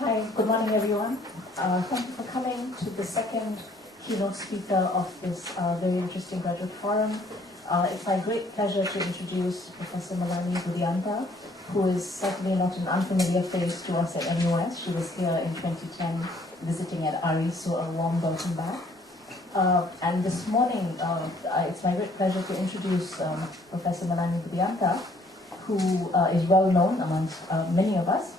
Hi, good morning everyone. Thank you for coming to the second keynote speaker of this very interesting graduate forum. It's my great pleasure to introduce Professor Melanie Budianta, who is certainly not an unfamiliar face to us at NUS. She was here in 2010 visiting at ARI, so a warm welcome back. And this morning, it's my great pleasure to introduce Professor Melanie Budianta, who is well known amongst many of us.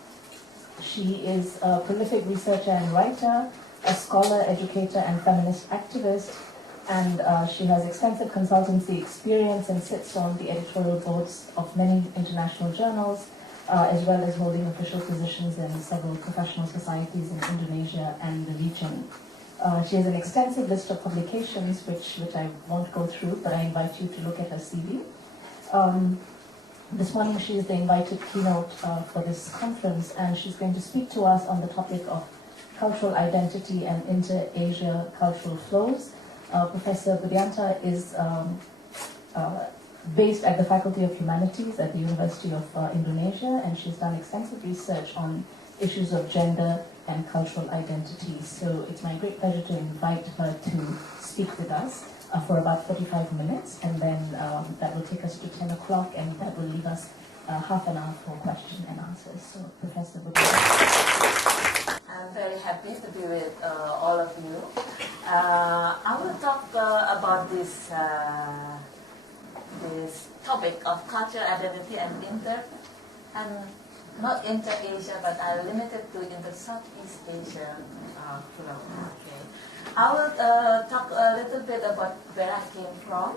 She is a prolific researcher and writer, a scholar, educator, and feminist activist, and she has extensive consultancy experience and sits on the editorial boards of many international journals, as well as holding official positions in several professional societies in Indonesia and the region. She has an extensive list of publications, which I won't go through, but I invite you to look at her CV. This morning she is the invited keynote for this conference, and she's going to speak to us on the topic of cultural identity and inter-Asia cultural flows. Professor Budianta is based at the Faculty of Humanities at the University of Indonesia, and she's done extensive research on issues of gender and cultural identity. So it's my great pleasure to invite her to speak with us for about 45 minutes, and then that will take us to 10 o'clock, and that will leave us half an hour for question and answers. So, Professor Budianta. I'm very happy to be with all of you. I will talk about this topic of cultural identity and not inter-Asia, but I limit it to inter-Southeast Asia flow. Okay. I will talk a little bit about where I came from.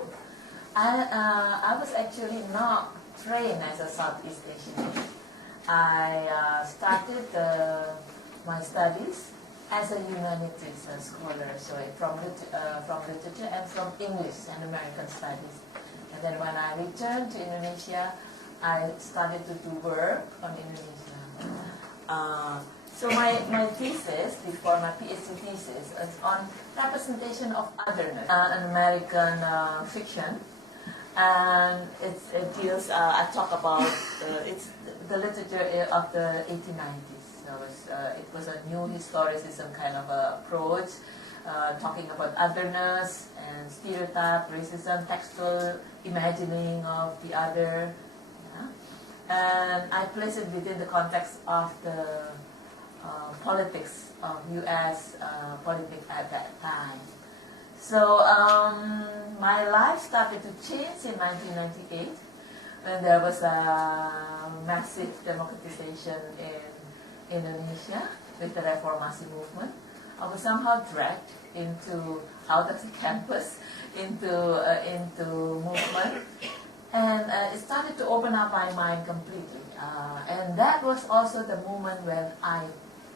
I was actually not trained as a Southeast Asian. I started my studies as a humanities scholar, so from literature and from English and American studies. And then when I returned to Indonesia, I started to do work on Indonesia. So my thesis, before my PhD thesis, is on representation of otherness, an American fiction, and it deals. I talk about it's the literature of the 1890s. So it was a new historicism kind of approach, talking about otherness and stereotype, racism, textual imagining of the other, and I place it within the context of the politics of U.S. politics at that time. So my life started to change in 1998 when there was a massive democratization in Indonesia with the Reformasi movement. I was somehow dragged out of the campus into movement, and it started to open up my mind completely. And that was also the moment when I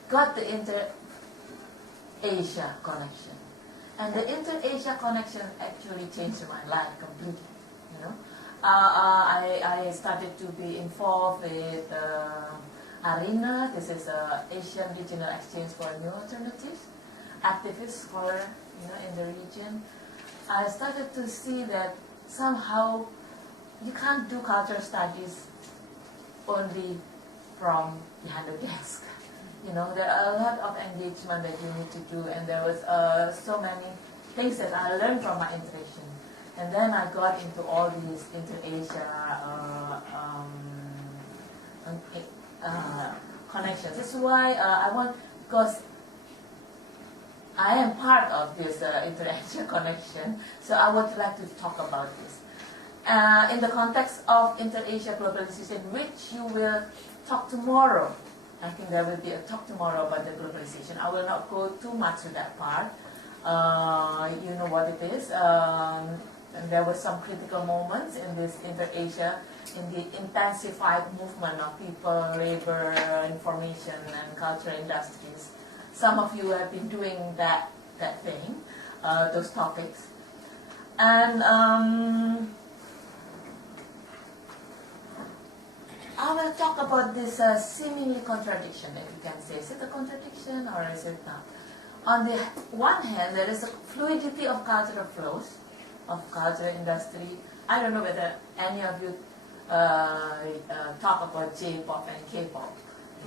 got the inter-Asia connection. And the inter-Asia connection actually changed my life completely, I started to be involved with ARENA. This is Asian Regional Exchange for New Alternatives, activist scholar, in the region. I started to see that somehow you can't do cultural studies only from behind the desk. There are a lot of engagement that you need to do, and there was so many things that I learned from my interaction. And then I got into all these inter-Asia connections. That's why because I am part of this inter-Asia connection, so I would like to talk about this. In the context of inter-Asia globalization, which you will talk tomorrow. I think there will be a talk tomorrow about the globalization. I will not go too much to that part. You know what it is. And there were some critical moments in this inter-Asia, in the intensified movement of people, labor, information, and cultural industries. Some of you have been doing that thing, those topics. And I will talk about this seemingly contradiction, if you can say. Is it a contradiction or is it not? On the one hand, there is a fluidity of cultural flows, of cultural industry. I don't know whether any of you talk about J-pop and K-pop.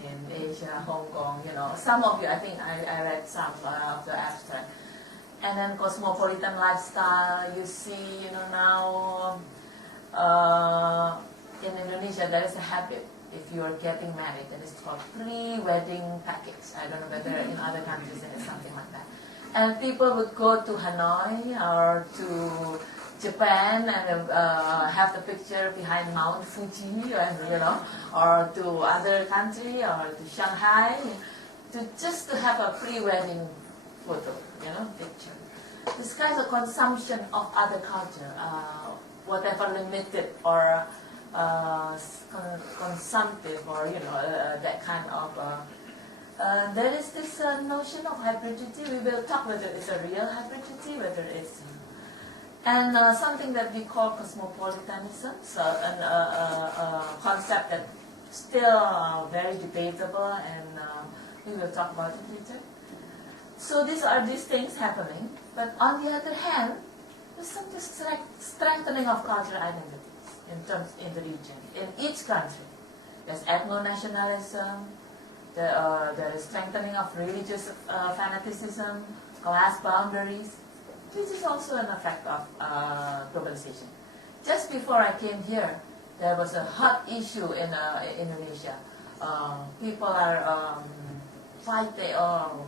in Asia, Hong Kong, some of you, I think I read some of the abstract. And then cosmopolitan lifestyle, you see, now in Indonesia there is a habit, if you are getting married, and it's called pre-wedding package. I don't know whether in other countries there is something like that. And people would go to Hanoi or to Japan and have the picture behind Mount Fuji, and or to other country or to Shanghai, just to have a pre-wedding photo, picture. This kind of consumption of other culture, whatever limited or consumptive, or that kind of. There is this notion of hybridity. We will talk whether it's a real hybridity, whether it's and something that we call cosmopolitanism, so a concept that still very debatable, and we will talk about it later. So these things happening, but on the other hand, there's some strengthening of cultural identities in the region, in each country. There's ethno-nationalism, there is strengthening of religious fanaticism, class boundaries. This is also an effect of globalization. Just before I came here, there was a hot issue in Indonesia. People are fighting or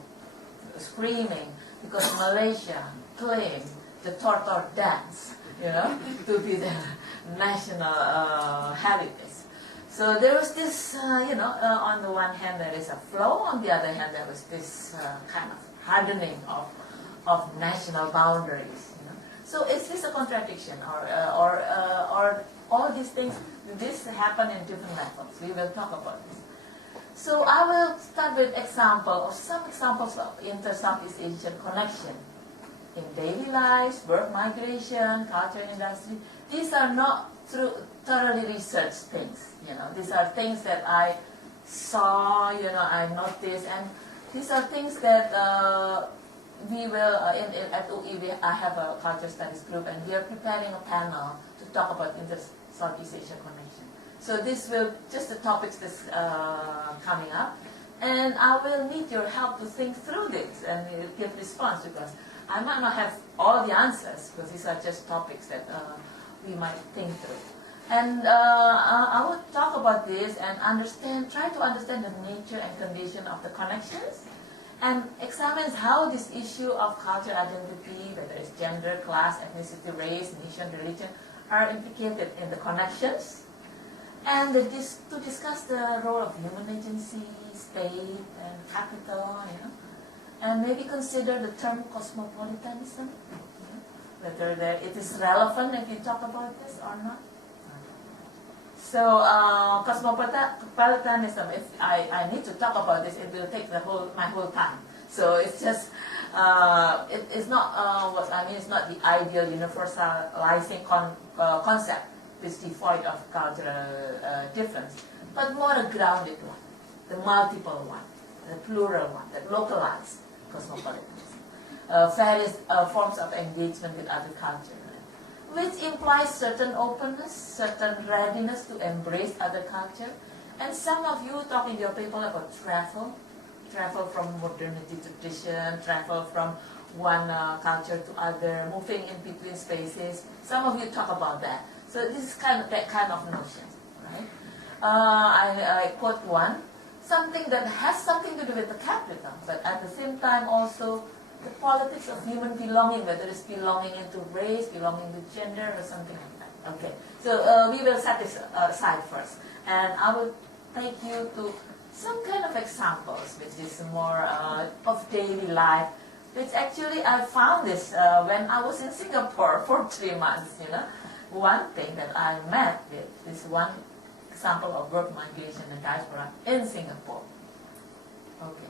screaming because Malaysia claimed the Tortor dance, to be the national heritage. So there was this, on the one hand there is a flow, on the other hand there was this kind of hardening of national boundaries. So is this a contradiction, or all these things? This happen in different levels. We will talk about this. So I will start with some examples of inter-Southeast Asian connection in daily lives, work migration, culture industry. These are not thoroughly researched things. These are things that I saw, I noticed, and these are things that we will, at UI, I have a culture studies group, and we are preparing a panel to talk about inter-Southeast Asia connection. So this will, just the topics that's coming up, and I will need your help to think through this and give response, because I might not have all the answers, because these are just topics that we might think through. And I will talk about this and try to understand the nature and condition of the connections, and examines how this issue of cultural identity, whether it's gender, class, ethnicity, race, nation, religion, are implicated in the connections, and to discuss the role of human agency, state, and capital, and maybe consider the term cosmopolitanism, whether it is relevant if you talk about this or not. So cosmopolitanism, if I need to talk about this, it will take my whole time. So it's just, it's not what I mean. It's not the ideal universalizing concept, which is devoid of cultural difference, but more a grounded one, the multiple one, the plural one, the localized cosmopolitanism, various forms of engagement with other cultures, which implies certain openness, certain readiness to embrace other culture. And some of you talk in your paper about travel from modernity to tradition, travel from one culture to other, moving in between spaces. Some of you talk about that. So this is that kind of notion, right? I quote one, something that has something to do with the capital, but at the same time also the politics of human belonging, whether it's belonging into race, belonging to gender, or something like that. Okay, so we will set this aside first, and I will take you to some kind of examples, which is more of daily life, which actually I found this when I was in Singapore for 3 months. One thing that I met with is one example of work migration and diaspora in Singapore. Okay.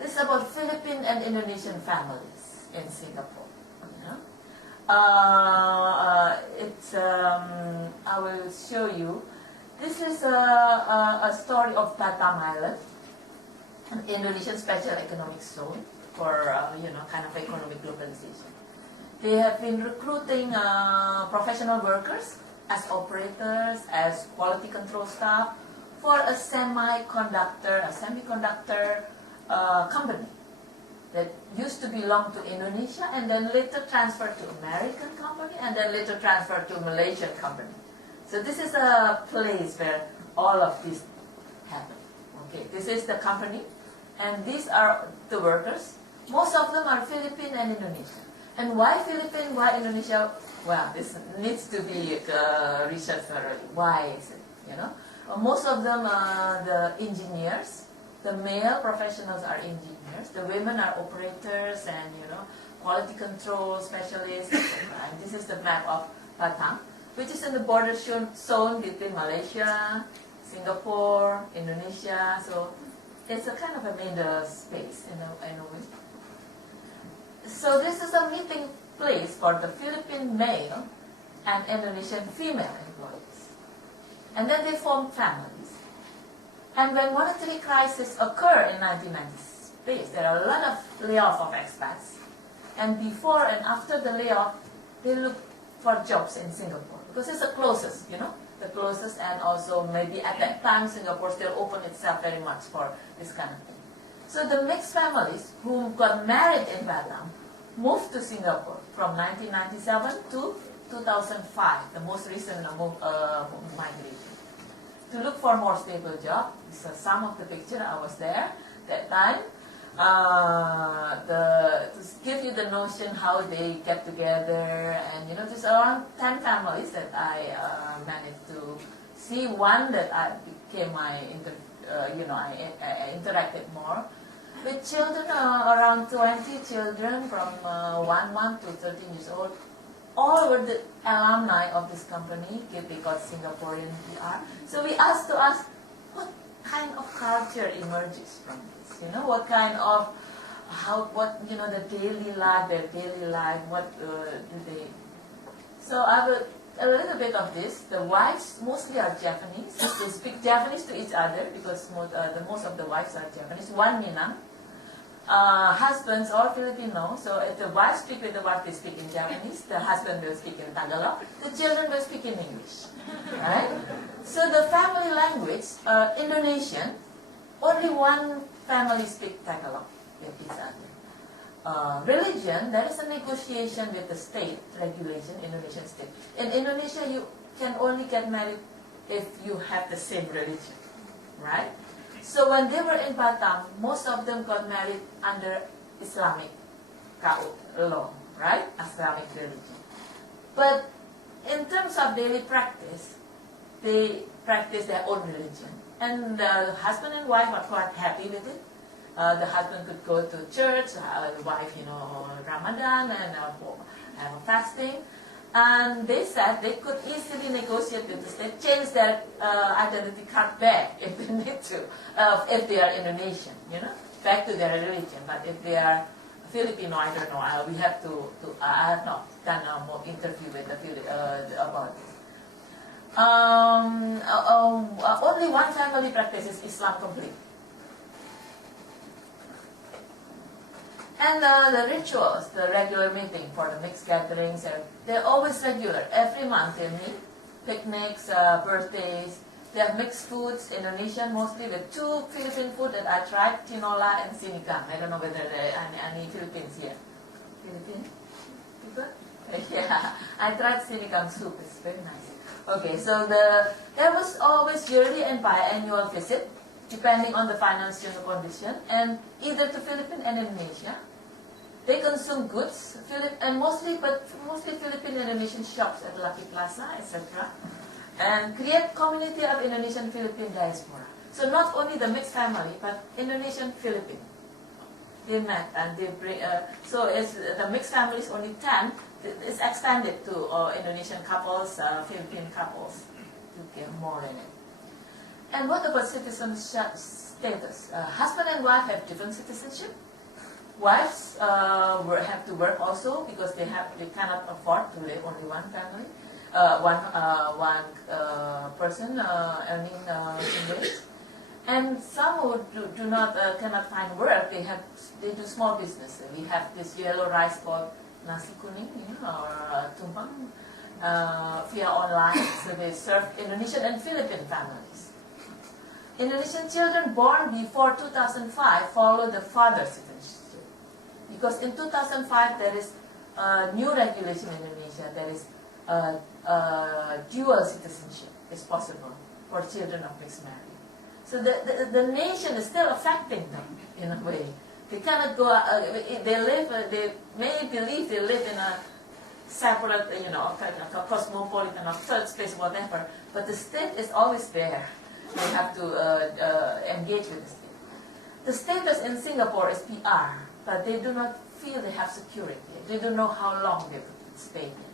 This is about Philippine and Indonesian families in Singapore. I will show you. This is a story of Batam Island, an Indonesian special economic zone for kind of economic globalization. They have been recruiting professional workers as operators, as quality control staff, for a semiconductor company that used to belong to Indonesia and then later transferred to American company and then later transferred to Malaysian company. So this is a place where all of this happened. Okay, this is the company, and these are the workers. Most of them are Philippine and Indonesian. And why Philippine, why Indonesia? Well, this needs to be researched thoroughly. Why is it, you know? Most of them are the engineers. The male professionals are engineers. The women are operators and, you know, quality control specialists, etc. And this is the map of Batam, which is in the border zone between Malaysia, Singapore, Indonesia. So it's a kind of a middle space in a way. So this is a meeting place for the Philippine male and Indonesian female employees. And then they form families. And when monetary crisis occurred in 1996, there are a lot of layoff of expats. And before and after the layoff, they look for jobs in Singapore because it's the closest, you know, the closest, and also maybe at that time Singapore still opened itself very much for this kind of thing. So the mixed families who got married in Batam moved to Singapore from 1997 to 2005, the most recent migration, to look for more stable job. This is some of the picture. I was there that time. To give you the notion how they get together, and you know, there's around 10 families that I managed to see. One that I became my, I interacted more with children, around 20 children from 1 month to 13 years old. All were the alumni of this company. They got Singaporean PR. So we asked to ask, what kind of culture emerges from this? You know, what kind of, the daily life, their daily life, what do they... So I will, a little bit of this. The wives mostly are Japanese. They speak Japanese to each other because most of the wives are Japanese. One Minang. Husbands all Filipino, so if the wife speak with the wife, they speak in Japanese, the husband will speak in Tagalog, the children will speak in English, right? So the family language, Indonesian, only one family speak Tagalog with each other. Religion, there is a negotiation with the state regulation, Indonesian state. In Indonesia, you can only get married if you have the same religion, right? So when they were in Batam, most of them got married under Islamic law, right? Islamic religion. But in terms of daily practice, they practice their own religion. And the husband and wife are quite happy with it. The husband could go to church, the wife, Ramadan, and have a fasting. And they said they could easily negotiate with the state, change their identity card back if they need to, if they are Indonesian, back to their religion. But if they are Filipino, I don't know. We have to I have not done a more interview with about this. Only one family practices Islam complete. And the rituals, the regular meeting for the mixed gatherings, they're always regular. Every month they meet, picnics, birthdays. They have mixed foods, Indonesian mostly, with 2 Philippine food that I tried, tinola and sinigang. I don't know whether there are any Philippines here. Philippine people? Yeah, I tried sinigang soup. It's very nice. Okay, so there was always yearly and biannual visit, depending on the financial condition, and either to Philippines and Indonesia. They consume goods, and mostly Philippine Indonesian shops at Lucky Plaza, etc., and create community of Indonesian Philippine diaspora. So not only the mixed family, but Indonesian Philippine. They met and they bring. So it's, the mixed family is only 10. It's extended to Indonesian couples, Philippine couples, to get more in it. And what about citizenship status? Husband and wife have different citizenship. Wives have to work also because they cannot afford to live only one family, one person earning wage. And some who cannot find work, they do small business. We have this yellow rice called nasi kuning, or tumpang, via online. So they serve Indonesian and Philippine families. Indonesian children born before 2005 follow the father's citizenship. Because in 2005 there is a new regulation in Indonesia. There is dual citizenship is possible for children of mixed marriage. So the nation is still affecting them in a way. They cannot go. They may believe they live in a separate, kind of a cosmopolitan or third space, whatever. But the state is always there. They have to engage with the state. The status in Singapore is PR, but they do not feel they have security. They don't know how long they will stay there.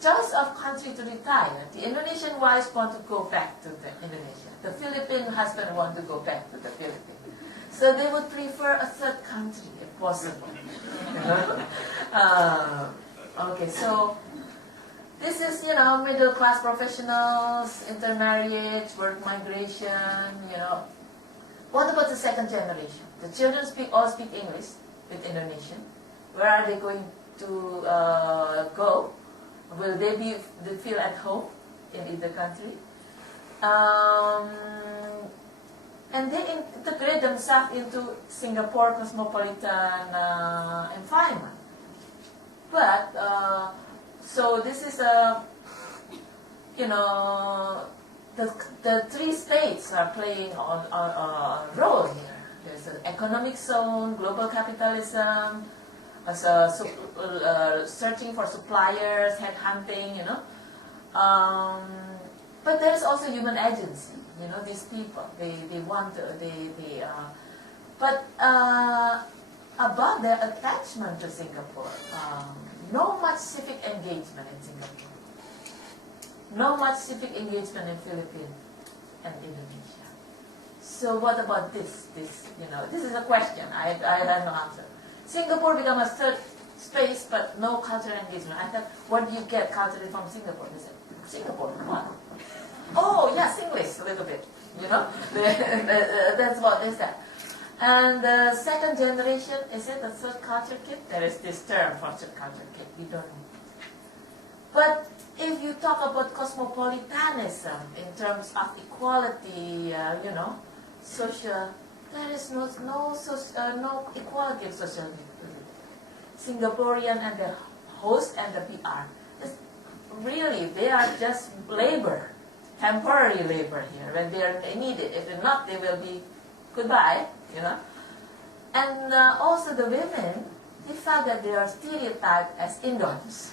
Choice of country to retire. The Indonesian wives want to go back to Indonesia. The Philippine husband want to go back to the Philippines. So they would prefer a third country if possible. Okay, so this is, middle class professionals, intermarriage, work migration, What about the second generation? The children all speak English with Indonesian. Where are they going to go? Will they feel at home in either country? And they integrate themselves into Singapore cosmopolitan environment. But, so this is the three states are playing a role here. There's an economic zone, global capitalism, searching for suppliers, headhunting, but there's also human agency. These people, they want to, but about their attachment to Singapore, no much civic engagement in Singapore, no much civic engagement in Philippines and Indonesia. So what about this? This is a question. I have no answer. Singapore become a third space, but no cultural engagement. I thought, what do you get culturally from Singapore? They said, Singapore, what? Oh, yeah, English a little bit. That's what they said. And the second generation, is it the third culture kid? There is this term for third culture kid. We don't know. But if you talk about cosmopolitanism in terms of equality, social, there is no equality of social equality. Singaporean and the host and the PR, really, they are just labor, temporary labor here when they are needed. If they're not, they will be goodbye, And also the women, they felt that they are stereotyped as Indons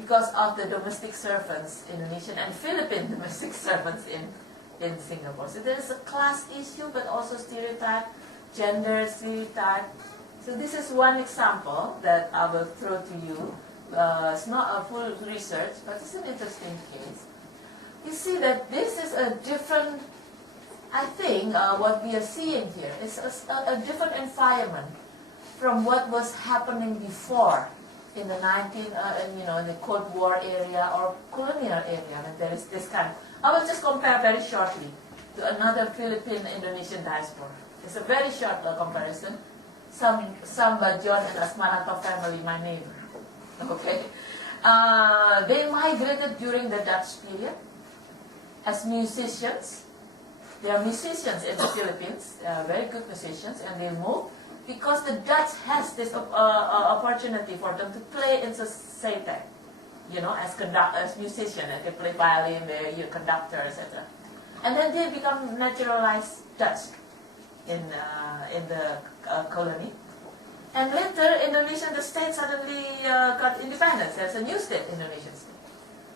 because of the domestic servants, Indonesian and Philippine domestic servants in Singapore. So there is a class issue, but also stereotype, gender stereotype. So this is one example that I will throw to you. It's not a full research, but it's an interesting case. You see that this is a different, I think, what we are seeing here is a different environment from what was happening before in the in the Cold War area or colonial area. And there is this kind. I will just compare very shortly to another Philippine-Indonesian diaspora. It's a very short comparison. Samba, John, and Asmaranto family, my neighbor. Okay, they migrated during the Dutch period as musicians. They are musicians in the Philippines, very good musicians, and they moved because the Dutch has this opportunity for them to play in society, as musicians, and they play violin, they're conductors, etc. And then they become naturalized Dutch in the colony. And later, Indonesia, the state suddenly got independence. There's a new state, Indonesian state.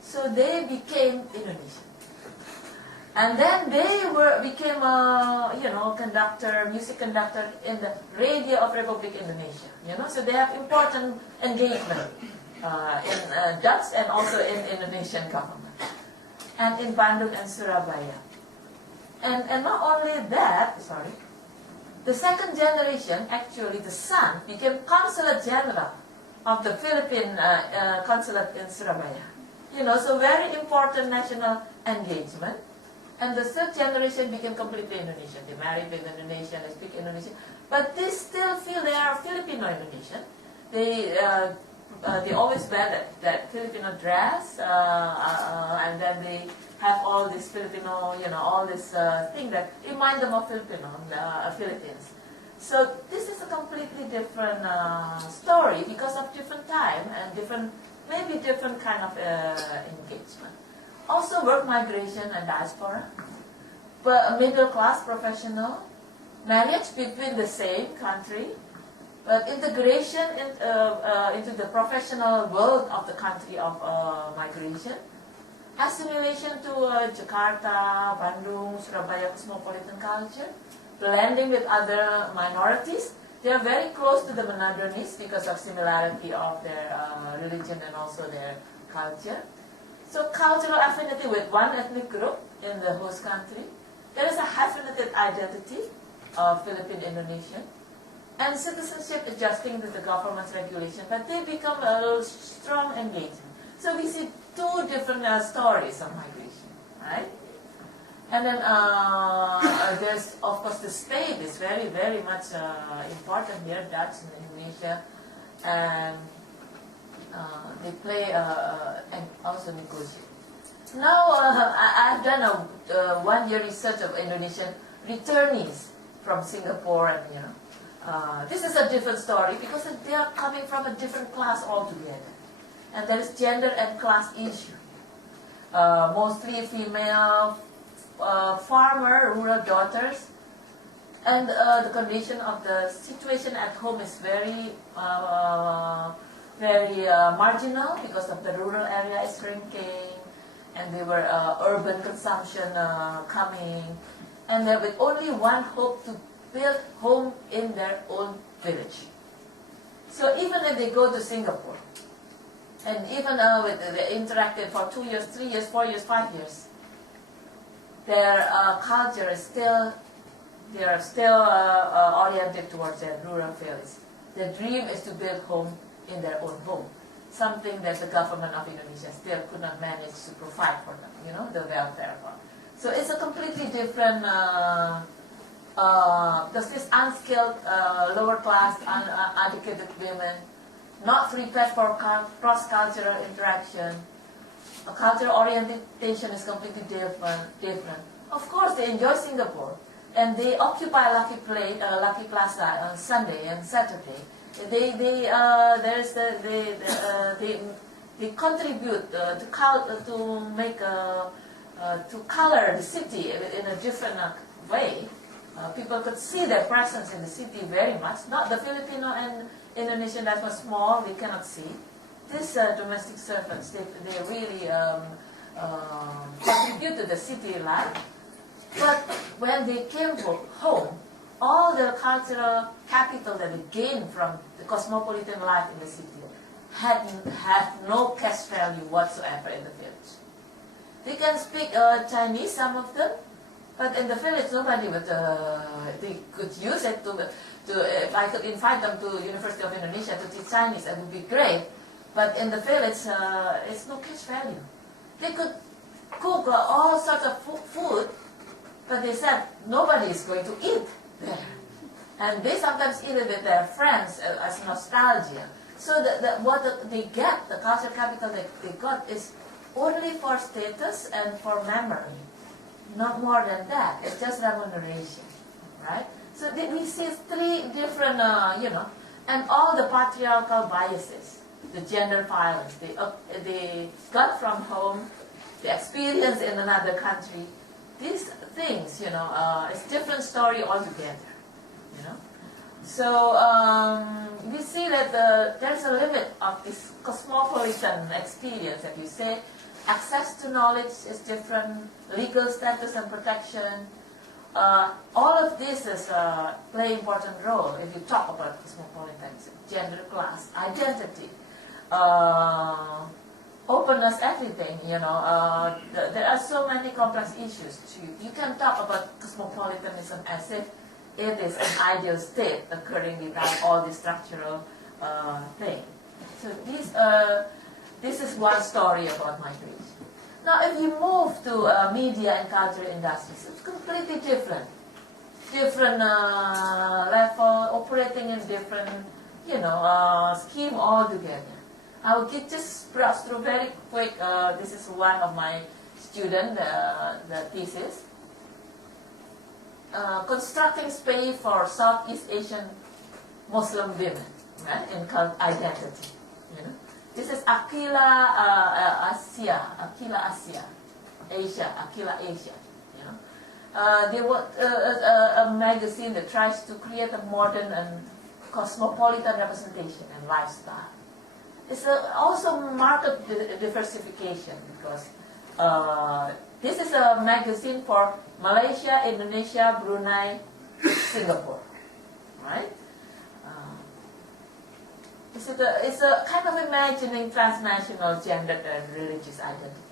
So they became Indonesian. And then they became music conductor in the radio of Republic Indonesia. So they have important engagement in Dutch and also in Indonesian government, and in Bandung and Surabaya. And not only that, the second generation, actually the son, became Consulate General of the Philippine Consulate in Surabaya. So very important national engagement. And the third generation became completely Indonesian. They married with Indonesian, they speak Indonesian. But they still feel they are Filipino-Indonesian. They they always wear that Filipino dress, and then they have all this Filipino, all this thing that remind them of Philippines. So this is a completely different story because of different time and maybe different kind of engagement. Also work migration and diaspora, but a middle class professional, marriage between the same country, but integration into the professional world of the country of migration, assimilation to Jakarta, Bandung, Surabaya cosmopolitan culture, blending with other minorities. They are very close to the monadnonists because of similarity of their religion and also their culture. So cultural affinity with one ethnic group in the host country. There is a hyphenated identity of Philippine Indonesian. And citizenship adjusting to the government's regulation, but they become a strong engagement. So we see two different stories of migration, right? And then there's, of course, the state is very, very much important here, Dutch in Indonesia, and they play and also negotiate. Now I've done a one-year research of Indonesian returnees from Singapore, and this is a different story because they are coming from a different class altogether, and there is gender and class issue. Mostly female farmer, rural daughters, and the condition of the situation at home is very, very marginal because of the rural area is shrinking, and there were urban consumption coming, and with only one hope to build home in their own village. So even if they go to Singapore, and even with they interacted for 2 years, 3 years, 4 years, 5 years, their culture is still, they are still oriented towards their rural fields. Their dream is to build home in their own home, something that the government of Indonesia still could not manage to provide for them, the welfare fund. So it's a completely different, because this unskilled, lower class, uneducated women, not prepared for cross-cultural interaction. A cultural orientation is completely different. Of course, they enjoy Singapore, and they occupy Lucky Plaza on Sunday and Saturday. They contribute to make to color the city in a different way. People could see their presence in the city very much. Not the Filipino and Indonesian that was small, we cannot see. These domestic servants, they really contribute to the city life. But when they came home, all the cultural capital that they gained from the cosmopolitan life in the city had no cash value whatsoever in the village. They can speak Chinese, some of them, but in the village nobody would, they could use it to if I could invite them to University of Indonesia to teach Chinese, it would be great. But in the village, it's no cash value. They could cook all sorts of food, but they said nobody is going to eat there. And they sometimes eat it with their friends as nostalgia. So what they get, the cultural capital they got, is only for status and for memory. Not more than that. It's just remuneration, right? So we see three different, and all the patriarchal biases, the gender violence they got from home, the experience in another country. These things, it's different story altogether, So we see that there's a limit of this cosmopolitan experience, that you say. Access to knowledge is different, legal status and protection. All of this is play important role if you talk about cosmopolitanism, gender, class, identity, openness, everything. There are so many complex issues. You can talk about cosmopolitanism as if it is an ideal state occurring without all the structural thing. So this is one story about migration. Now, if you move to media and cultural industries, it's completely different. Different level, operating in different, scheme altogether. I will just browse through very quick. This is one of my students, the thesis. Constructing space for Southeast Asian Muslim women, right, in cult identity. You know, this is Aquila Asia. You know, they were a magazine that tries to create a modern and cosmopolitan representation and lifestyle. It's also market diversification because this is a magazine for Malaysia, Indonesia, Brunei, Singapore, right? It's a kind of imagining transnational gendered and religious identity.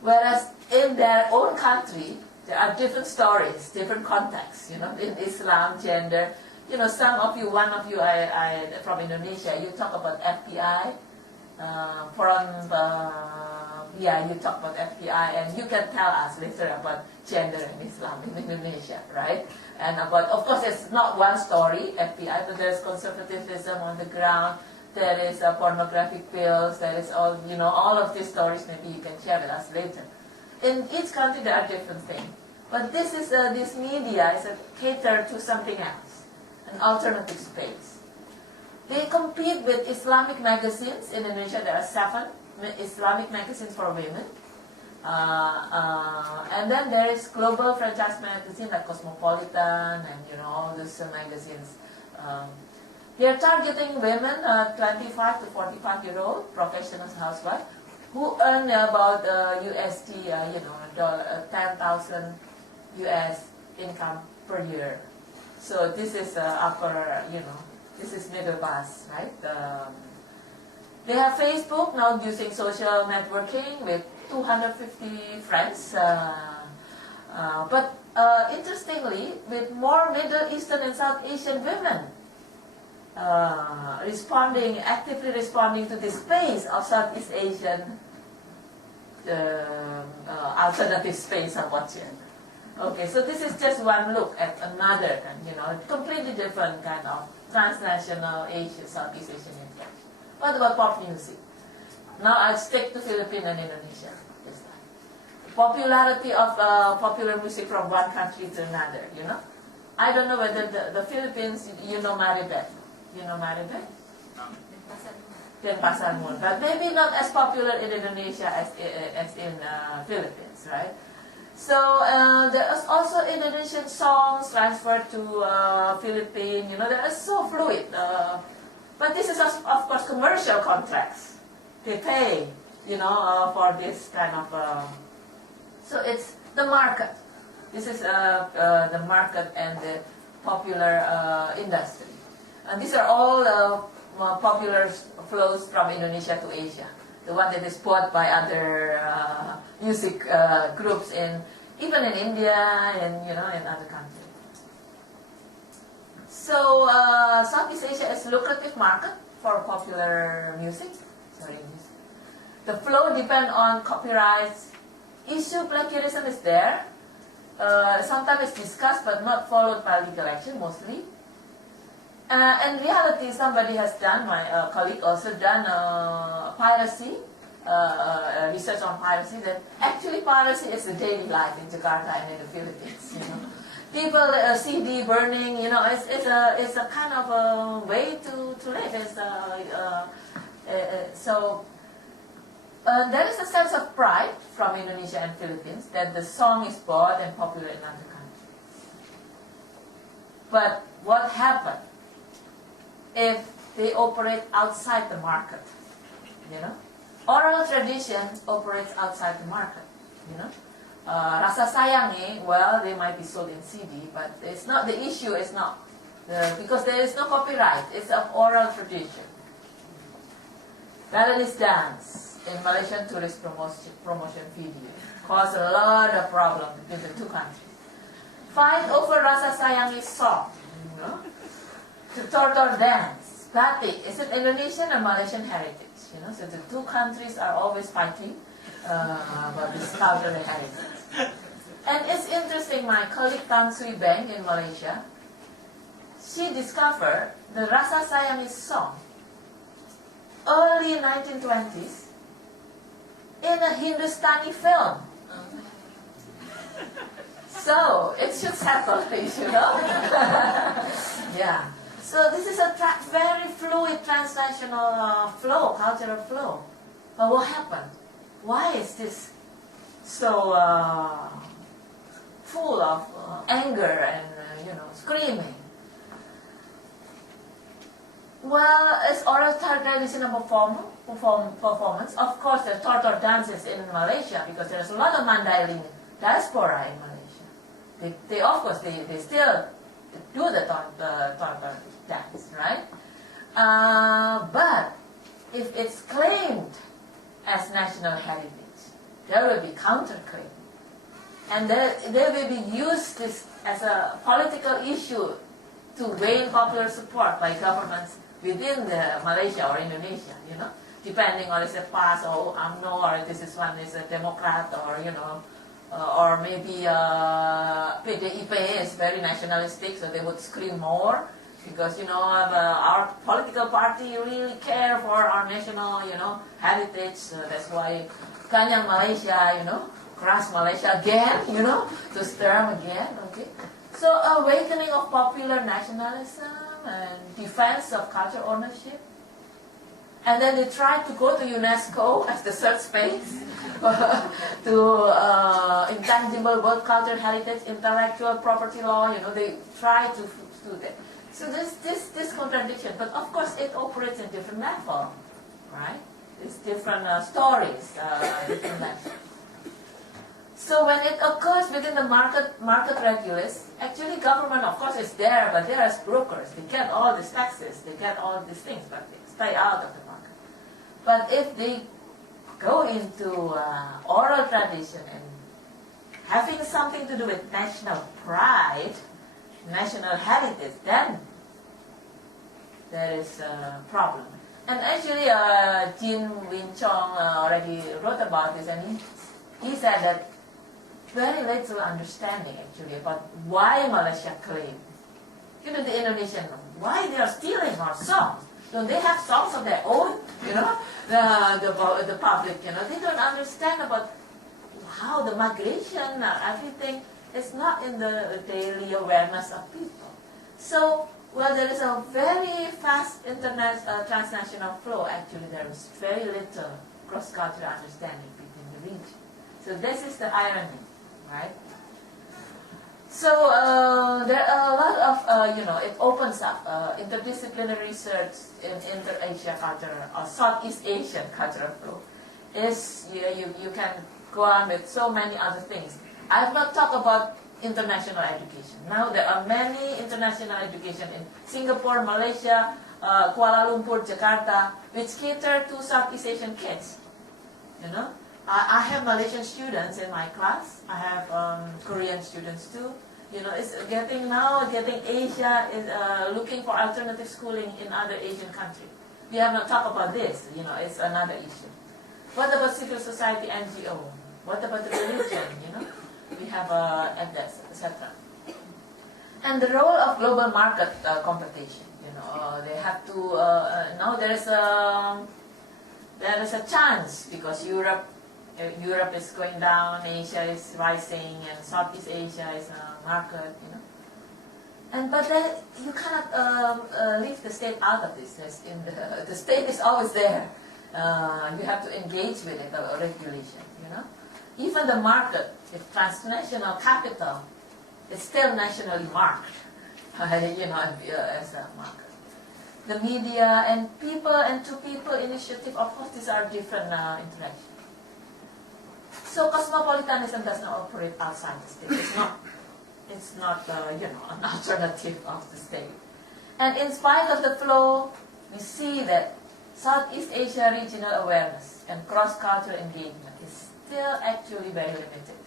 Whereas in their own country, there are different stories, different contexts. You know, in Islam, gender. You know, some of you, one of you, from Indonesia, you talk about FPI, you talk about FPI, and you can tell us later about gender and Islam in Indonesia, right? And about, of course, it's not one story, FPI, but there's conservatism on the ground, there is pornographic pills, there is all, you know, all of these stories maybe you can share with us later. In each country there are different things. But this is, this media is catered to something else, an alternative space. They compete with Islamic magazines. In Indonesia there are 7 Islamic magazines for women. And then there is global franchise magazine like Cosmopolitan and, you know, all those magazines. They are targeting women, 25 to 45-year-old professional housewives who earn about USD, 10,000 US income per year. So this is upper, you know, this is middle class, right? They have Facebook now using social networking with 250 friends. But interestingly, with more Middle Eastern and South Asian women actively responding to the space of Southeast Asian alternative space of what gender. Okay, so this is just one look at another, you know, completely different kind of transnational Asian, Southeast Asian influence. What about pop music? Now I'll stick to Philippines and Indonesia this time. Popularity of popular music from one country to another, you know. I don't know whether the Philippines, you know Maribeth. You know Maribeth? Denpasar Moon. But maybe not as popular in Indonesia as in Philippines, right? So there is also Indonesian songs transferred to Philippines. You know, they are so fluid. But this is of course commercial contracts. They pay, you know, for this kind of. So it's the market. This is the market and the popular industry. And these are all popular flows from Indonesia to Asia. The one that is bought by other music groups even in India and, you know, in other countries. So Southeast Asia is a lucrative market for popular music. The flow depends on copyrights. Issue plagiarism is there. Sometimes it's discussed but not followed by legal action mostly. In reality, somebody has done, my colleague also done piracy, research on piracy, that actually piracy is the daily life in Jakarta and in the Philippines, you know. People, CD burning, you know, it's a kind of a way to live. So there is a sense of pride from Indonesia and Philippines that the song is bought and popular in other countries. But what happened if they operate outside the market, you know? Oral tradition operates outside the market, you know? Rasa Sayangi, well, they might be sold in CD, but it's not, the issue is not, because there is no copyright, it's of oral tradition. Balinese dance in Malaysian tourist promotion video caused a lot of problems between the two countries. Fight over Rasa Sayangi song, you know? To Tortor dance, batik, is it Indonesian or Malaysian heritage? You know, so the two countries are always fighting about this cultural heritage. And it's interesting, my colleague Tan Sui Beng in Malaysia, she discovered the Rasa Sayangi song early 1920s in a Hindustani film. So it should settle things, you know. Yeah. So this is a very fluid transnational flow, cultural flow. But what happened? Why is this so full of anger and screaming? Well, it's oral traditional performance. Of course, there are tortor dances in Malaysia because there's a lot of Mandailing diaspora in Malaysia. They still do the tortor dance, right? But if it's claimed as national heritage, there will be counterclaim, and they will be used this as a political issue to gain popular support by governments within Malaysia or Indonesia, depending on is it PAS or UMNO, or this is one is a Democrat, or or maybe PDIP is very nationalistic, so they would scream more because our political party really care for our national heritage. So that's why Kanyang Malaysia, crush Malaysia again, to stir them again. Okay, so awakening of popular nationalism and defense of cultural ownership. And then they tried to go to UNESCO as the third space to intangible world culture heritage, intellectual property law. They try to do that. So there's this contradiction, but of course it operates in different level, right? It's different stories, different level. So when it occurs within the market regulus, actually government of course is there, but they are as brokers. They get all these taxes, they get all these things, but they stay out of the market. But if they go into oral tradition and having something to do with national pride, national heritage, then there is a problem. And actually, Jin Win Chong already wrote about this, and he said that very little understanding actually about why Malaysia claimed, the Indonesian, why they are stealing our songs. Don't they have songs of their own? The public, they don't understand about how the migration, everything is not in the daily awareness of people. So, well, there is a very fast transnational flow. Actually, there is very little cross-cultural understanding between the region. So this is the irony, right? So there are a lot of, it opens up interdisciplinary research in inter-Asia culture or Southeast Asian cultural flow. You can go on with so many other things. I have not talked about international education. Now there are many international education in Singapore, Malaysia, Kuala Lumpur, Jakarta, which cater to Southeast Asian kids. I have Malaysian students in my class. I have Korean students too. It's getting Asia is looking for alternative schooling in other Asian countries. We have not talked about this. It's another issue. What about civil society NGO? What about the religion? We have etc. And the role of global market competition. They have to now there is a chance because Europe is going down, Asia is rising, and Southeast Asia is a market, But then you cannot leave the state out of this. The state is always there. You have to engage with it, regulation, Even the market, if transnational capital, is still nationally marked, as a market. The media and people and to-people initiative, of course, these are different interactions. So cosmopolitanism does not operate outside the state. It's not an alternative of the state. And in spite of the flow, we see that Southeast Asia regional awareness and cross-cultural engagement is still actually very limited.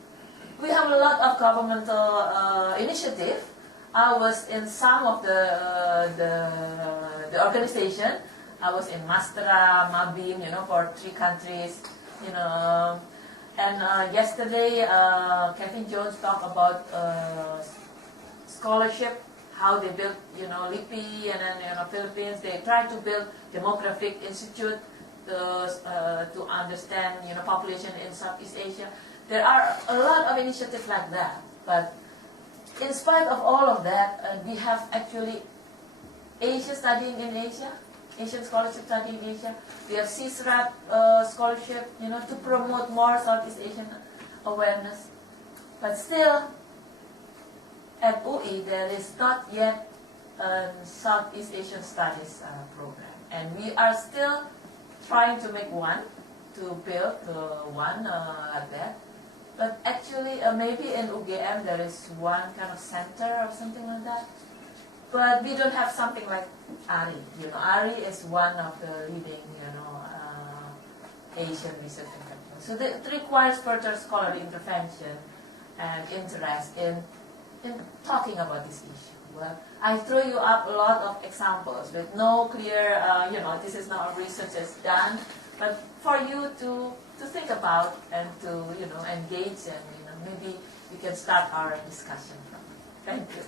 We have a lot of governmental initiative. I was in some of the organization. I was in Mastera, Mabim, for 3 countries, And yesterday, Kevin Jones talked about scholarship, how they built, LIPI, and then Philippines. They tried to build demographic institute to understand, population in Southeast Asia. There are a lot of initiatives like that, but in spite of all of that, we have actually Asia studying in Asia, Asian scholarship studying in Asia. We have CISRAT scholarship, to promote more Southeast Asian awareness. But still, at UI, there is not yet a Southeast Asian Studies program. And we are still trying to make one, to build one like that. But actually, maybe in UGM there is one kind of center or something like that. But we don't have something like ARI. ARI is one of the leading, Asian research institutions. So it requires further scholarly intervention and interest in talking about this issue. Well, I throw you up a lot of examples with no clear, this is not research is done, but for you to think about and to, engage and, maybe we can start our discussion from. Thank you.